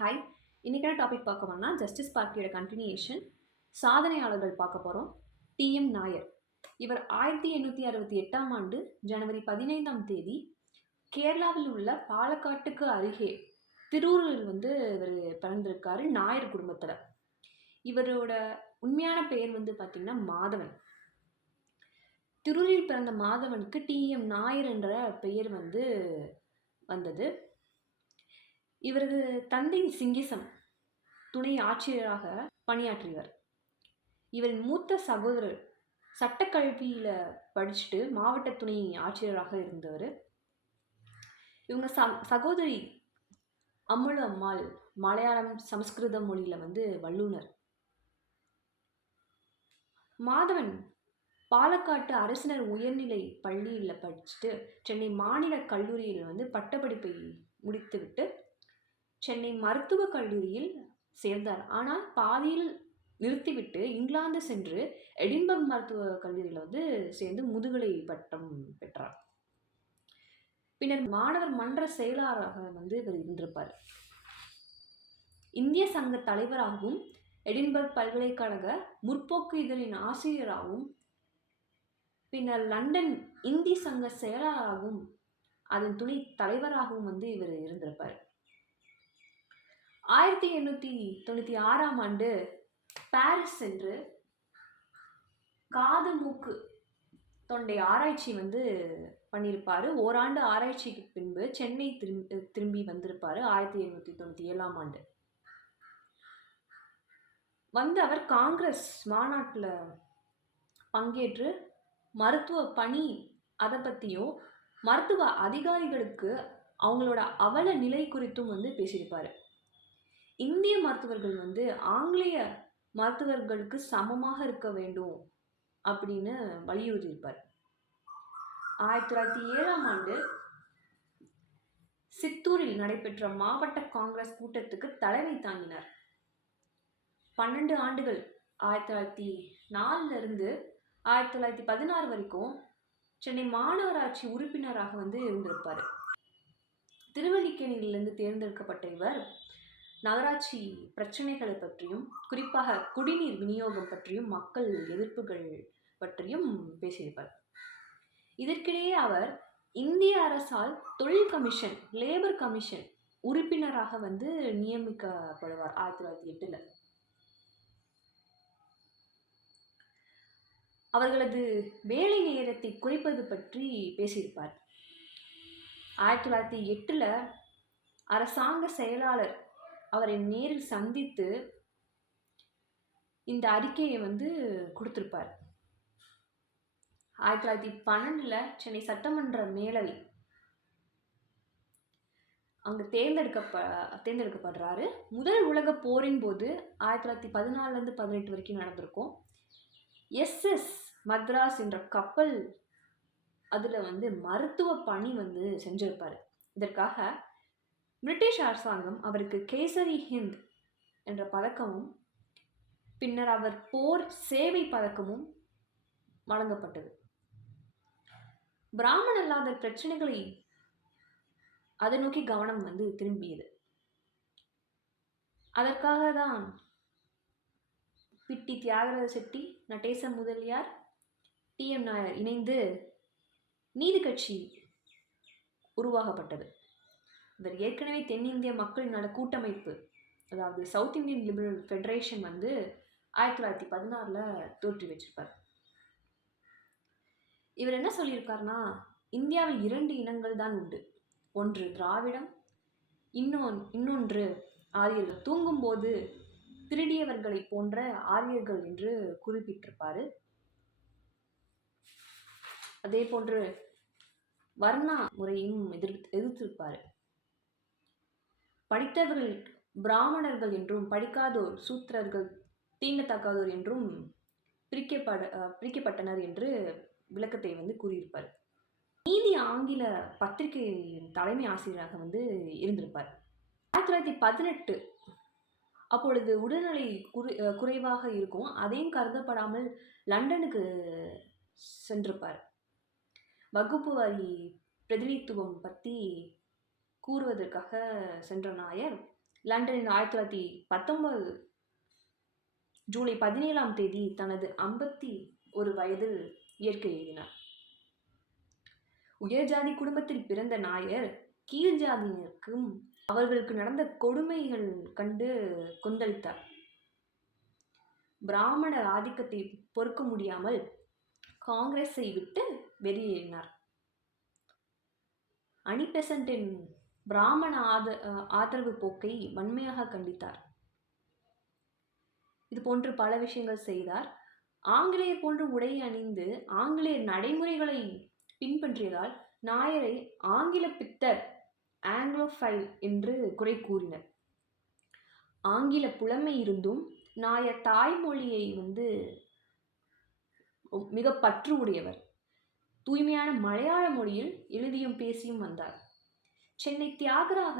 Hi. இன்னைக்கான topic பார்க்க போனா ஜஸ்டிஸ் பார்ட்டியோட கன்டினியூஷன் சாதனையாளர்கள் பார்க்க போகிறோம். டிஎம் நாயர். இவர் 1868ஆம் ஆண்டு ஜனவரி 15ஆம் தேதி கேரளாவில் உள்ள பாலக்காட்டுக்கு அருகே திருவூரில் இவர் பிறந்திருக்காரு. நாயர் குடும்பத்தில். இவரோட உண்மையான பெயர் பார்த்தீங்கன்னா மாதவன். திருவூரில் பிறந்த மாதவனுக்கு டிஎம் நாயர் என்ற பெயர் வந்தது. இவரது தந்தை சிங்கிசம் துணை ஆட்சியராக பணியாற்றியவர். இவரின் மூத்த சகோதரர் சட்டக்கல்வியில் படிச்சுட்டு மாவட்ட துணை ஆட்சியராக இருந்தவர். இவங்க சகோதரி அம்முலு அம்மாள் மலையாளம் சமஸ்கிருத மொழியில் வல்லுனர். மாதவன் பாலக்காட்டு அரசினர் உயர்நிலை பள்ளியில் படிச்சுட்டு சென்னை மாநில கல்லூரியில் பட்டப்படிப்பை முடித்துவிட்டு சென்னை மருத்துவக் கல்லூரியில் சேர்ந்தார். ஆனால் பாதியில் நிறுத்திவிட்டு இங்கிலாந்து சென்று எடின்பர்க் மருத்துவக் கல்லூரியில் சேர்ந்து முதுகலை பட்டம் பெற்றார். பின்னர் மாணவர் மன்ற செயலாளராக இவர் இருந்திருப்பார். இந்திய சங்க தலைவராகவும் எடின்பர்க் பல்கலைக்கழக முற்போக்கு இதழின் ஆசிரியராகவும் பின்னர் லண்டன் இந்தி சங்க செயலாளராகவும் அதன் துணை தலைவராகவும் இவர் இருந்திருப்பார். 1896ஆம் ஆண்டு பாரிஸ் சென்று காது மூக்கு தொண்டை ஆராய்ச்சி பண்ணியிருப்பார். ஓராண்டு ஆராய்ச்சிக்கு பின்பு சென்னை திரும்பி வந்திருப்பார். 1897ஆம் ஆண்டு அவர் காங்கிரஸ் மாநாட்டில் பங்கேற்று மருத்துவ பணி அதை பற்றியும் மருத்துவ அதிகாரிகளுக்கு அவங்களோட அவல நிலை குறித்தும் பேசியிருப்பார். இந்திய மருத்துவர்கள் ஆங்கிலேய மருத்துவர்களுக்கு சமமாக இருக்க வேண்டும் அப்படின்னு வலியுறுத்தியிருப்பார். 1907ஆம் ஆண்டு சித்தூரில் நடைபெற்ற மாவட்ட காங்கிரஸ் கூட்டத்துக்கு தலைமை தாங்கினார். 12 ஆண்டுகள் 1904 இருந்து 1916 வரைக்கும் சென்னை மாநகராட்சி உறுப்பினராக இருந்திருப்பார். திருவல்லிக்கேணியிலிருந்து தேர்ந்தெடுக்கப்பட்ட இவர் நகராட்சி பிரச்சனைகளை பற்றியும் குறிப்பாக குடிநீர் விநியோகம் பற்றியும் மக்கள் எதிர்ப்புகள் பற்றியும் பேசியிருப்பார். இதற்கிடையே அவர் இந்திய அரசால் தொழில் கமிஷன் லேபர் கமிஷன் உறுப்பினராக நியமிக்கப்படுவார் 1908. அவர்களது வேலை நேரத்தை குறைப்பது பற்றி பேசியிருப்பார். 1908 அரசாங்க செயலாளர் அவரை நேரில் சந்தித்து இந்த அறிக்கையை கொடுத்திருப்பார். 1912 சென்னை சட்டமன்ற மேலவை அங்கு தேர்ந்தெடுக்கப்படுறாரு. முதல் உலக போரின் போது 1914 18 வரைக்கும் நடந்திருக்கும். SS மத்ராஸ் என்ற கப்பல் அதில் மருத்துவ பணி செஞ்சிருப்பார். இதற்காக பிரிட்டிஷ் அரசாங்கம் அவருக்கு கேசரி ஹிந்த் என்ற பதக்கமும் பின்னர் அவர் போர் சேவை பதக்கமும் வழங்கப்பட்டது. பிராமண அல்லாத பிரச்சனைகளை அதை நோக்கி கவனம் திரும்பியது. அதற்காக தான் பிட்டி தியாகராஜ செட்டி, நடேச முதலியார், டிஎம் நாயர் இணைந்து நீதி கட்சி உருவாக்கப்பட்டது. இவர் ஏற்கனவே தென்னிந்திய மக்கள் நல கூட்டமைப்பு அதாவது சவுத் இந்தியன் லிபரல் ஃபெடரேஷன் 1916 தோற்றி வச்சிருப்பார். இவர் என்ன சொல்லியிருக்காருன்னா, இந்தியாவில் 2 இனங்கள் தான் உண்டு. ஒன்று திராவிடம், இன்னொன்று ஆரியர்கள். தூங்கும்போது திருடியவர்களை போன்ற ஆரியர்கள் என்று குறிப்பிட்டிருப்பாரு. அதே போன்று வர்ணா முறையும் எதிர்த்திருப்பாரு. படித்தவர்கள் பிராமணர்கள் என்றும் படிக்காதோர் சூத்திரர்கள் தீண்டத்தக்காதோர் என்றும் பிரிக்கப்பட்டனர் என்று விளக்கத்தை கூறியிருப்பார். நீதி ஆங்கில பத்திரிகையின் தலைமை ஆசிரியராக இருந்திருப்பார். 1918 அப்பொழுது உடல்நிலை குறைவாக இருக்கும். அதையும் கருதப்படாமல் லண்டனுக்கு சென்றிருப்பார். வகுப்பு வாரி பிரதிநிதித்துவம் பற்றி கூறுவதற்காக சென்ற நாயர் லண்டனில் 1919 ஜூலை 17ஆம் தேதி தனது 51 வயதில் இயற்கை எழுதினார். உயர்ஜாதி குடும்பத்தில் பிறந்த நாயர் கீழ் ஜாதியினருக்கும் அவர்களுக்கு நடந்த கொடுமைகள் கண்டு கொந்தளித்தார். பிராமணர் ஆதிக்கத்தை பொறுக்க முடியாமல் காங்கிரஸை விட்டு வெளியேறினார். அனி பெசன்ட்டின் பிராமண ஆதரவு போக்கை வன்மையாக கண்டித்தார். இது போன்று பல விஷயங்கள் செய்தார். ஆங்கிலேயர் போன்று உடை அணிந்து ஆங்கிலேயர் நடைமுறைகளை பின்பற்றியதால் நாயரை ஆங்கில பித்தர் ஆங்கிலோஃபைல் என்று குறை கூறினர். ஆங்கில புலமை இருந்தும் நாயர் தாய்மொழியை மிக பற்று உடையவர். தூய்மையான மலையாள மொழியில் எழுதியும் பேசியும் வந்தார். சென்னை தியாகராக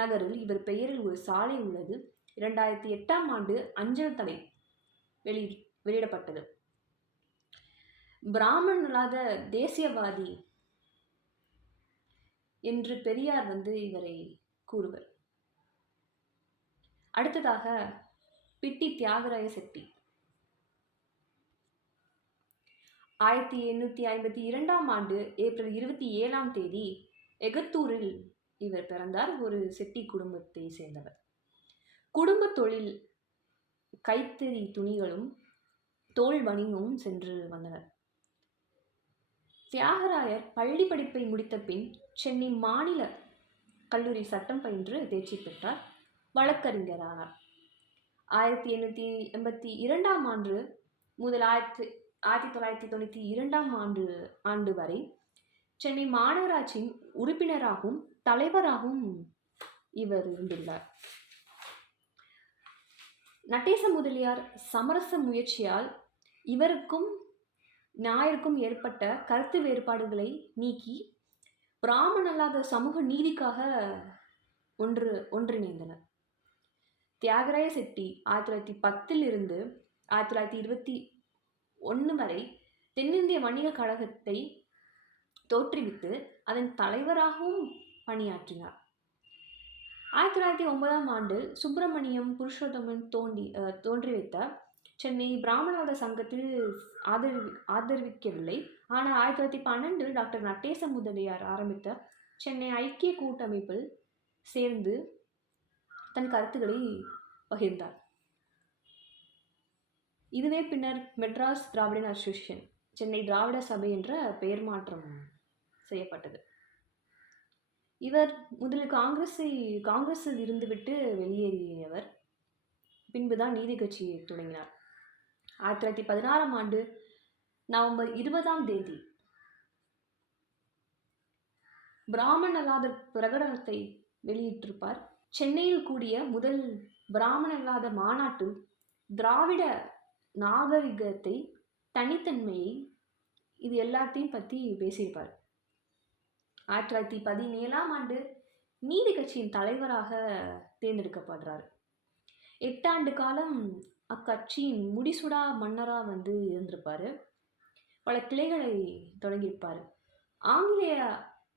நகரில் இவர் பெயரில் ஒரு சாலை உள்ளது. 2008ஆம் ஆண்டு அஞ்சல் தலை வெளியிடப்பட்டது. பிராமணன் அல்லாத தேசியவாதி என்று பெரியார் இவரை கூறுவர். அடுத்ததாக பிட்டி தியாகராய செட்டி. 1852ஆம் ஆண்டு ஏப்ரல் 27ஆம் தேதி எகத்தூரில் இவர் பிறந்தார். ஒரு செட்டி குடும்பத்தை சேர்ந்தவர். குடும்ப தொழில் கைத்தறி துணிகளும் தோல் வணிகமும் சென்று வந்தனர். தியாகராயர் பள்ளி படிப்பை முடித்த பின் சென்னை மாநில கல்லூரி சட்டம் பயின்று தேர்ச்சி பெற்றார். வழக்கறிஞரானார். 1882ஆம் ஆண்டு முதல் 1992ஆம் ஆண்டு வரை சென்னை மாநகராட்சியின் உறுப்பினராகவும் தலைவராகவும் இவர் இருந்துள்ளார். நடேச முதலியார் சமரச முயற்சியால் இவருக்கும் நாயருக்கும் ஏற்பட்ட கருத்து வேறுபாடுகளை நீக்கி பிராமண அல்லாத சமூக நீதிக்காக ஒன்றிணைந்தனர். தியாகராய செட்டி 1910 இருந்து 1921 வரை தென்னிந்திய வணிக கழகத்தை தோற்றுவித்து அதன் தலைவராகவும் பணியாற்றினார். 1909ஆம் ஆண்டு சுப்பிரமணியம் புருஷோத்தமன் தோன்றி வைத்த சென்னை பிராமணாத சங்கத்தில் ஆதரிக்கவில்லை. ஆனால் 1912 டாக்டர் நடேச முதலியார் ஆரம்பித்த சென்னை ஐக்கிய கூட்டமைப்பில் சேர்ந்து தன் கருத்துக்களை பகிர்ந்தார். இதுவே பின்னர் மெட்ராஸ் திராவிடன் அசோசியேஷன், சென்னை திராவிட சபை என்ற பெயர் மாற்றம் செய்யப்பட்டது. இவர் முதலில் காங்கிரஸில் இருந்துவிட்டு வெளியேறியவர். பின்புதான் நீதி கட்சியை தொடங்கினார். 1916ஆம் ஆண்டு நவம்பர் 20ஆம் தேதி பிராமண அல்லாத பிரகடனத்தை வெளியிட்டிருப்பார். சென்னையில் கூடிய முதல் பிராமண அல்லாத மாநாட்டில் திராவிட நாகரிகத்தை, தனித்தன்மையை, இது எல்லாத்தையும் பற்றி பேசியிருப்பார். 1917ஆம் ஆண்டு நீதி கட்சியின் தலைவராக தேர்ந்தெடுக்கப்படுறார். 8 ஆண்டு காலம் அக்கட்சியின் முடிசூடா மன்னராக இருந்திருப்பார். பல கிளைகளை தொடங்கியிருப்பார்.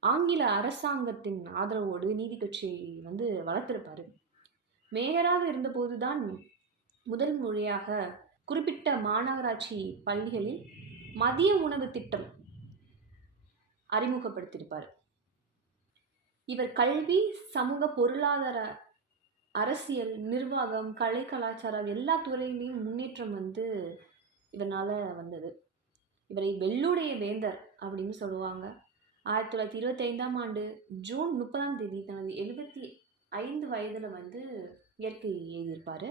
ஆங்கில அரசாங்கத்தின் ஆதரவோடு நீதி கட்சியை வளர்த்திருப்பார். மேயராக இருந்தபோதுதான் முதல் முறையாக குறிப்பிட்ட மாநகராட்சி பள்ளிகளில் மதிய உணவு திட்டம் அறிமுகப்படுத்தியிருப்பார். இவர் கல்வி, சமூக, பொருளாதார, அரசியல், நிர்வாகம், கலை, கலாச்சாரம் எல்லா துறையிலையும் முன்னேற்றம் இவனால் வந்தது. இவரை வெள்ளுடைய வேந்தர் அப்படின்னு சொல்லுவாங்க. 1925ஆம் ஆண்டு ஜூன் 30ஆம் தேதி தனது 75 வயதில் இயற்கை எழுதியிருப்பார்.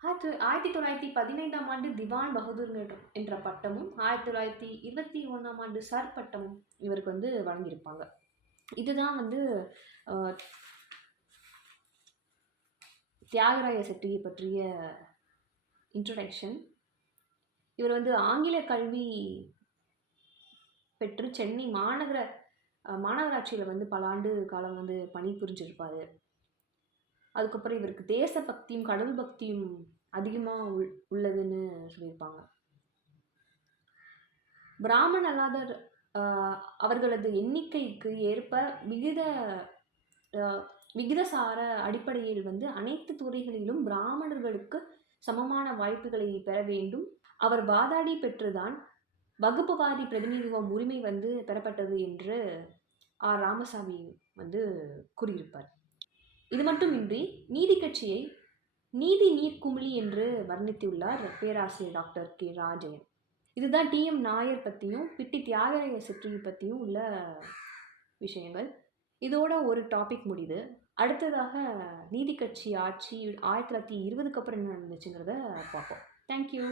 1915ஆம் ஆண்டு திவான் பகதூர் என்ற பட்டமும் 1921ஆம் ஆண்டு சர் பட்டமும் இவருக்கு வழங்கியிருப்பாங்க. இதுதான் தியாகராய செட்டியை பற்றிய இன்ட்ரோடக்ஷன். இவர் ஆங்கில கல்வி பெற்று சென்னை மாநகராட்சியில் பல ஆண்டு காலம் பணிபுரிஞ்சிருப்பார். அதுக்கப்புறம் இவருக்கு தேசபக்தியும் கடவுள் பக்தியும் அதிகமாக உள்ளதுன்னு சொல்லியிருப்பாங்க. பிராமண அல்லாத அவர்களது எண்ணிக்கைக்கு ஏற்ப விகித விகிதசார அடிப்படையில் வந்து அனைத்து துறைகளிலும் பிராமணர்களுக்கு சமமான வாய்ப்புகளை பெற வேண்டும். அவர் வாதாடி பெற்றுதான் வகுப்புவாரி பிரதிநிதித்துவம் உரிமை வந்து பெறப்பட்டது என்று ராமசாமி வந்து கூறியிருப்பார். இது மட்டுமின்றி நீதி கட்சியை நீதி நீர்க்குமிழி என்று வர்ணித்துள்ளார் பேராசிரியர் டாக்டர் கே ராஜன். இதுதான் டிஎம் நாயர் பற்றியும் பிட்டி தியாகராய செட்டியை பற்றியும் உள்ள விஷயங்கள். இதோட ஒரு டாபிக் முடியுது. அடுத்ததாக நீதி கட்சி ஆட்சி 1920க்கு அப்புறம் என்ன நடந்துச்சுங்கிறத பார்ப்போம். தேங்க்யூ.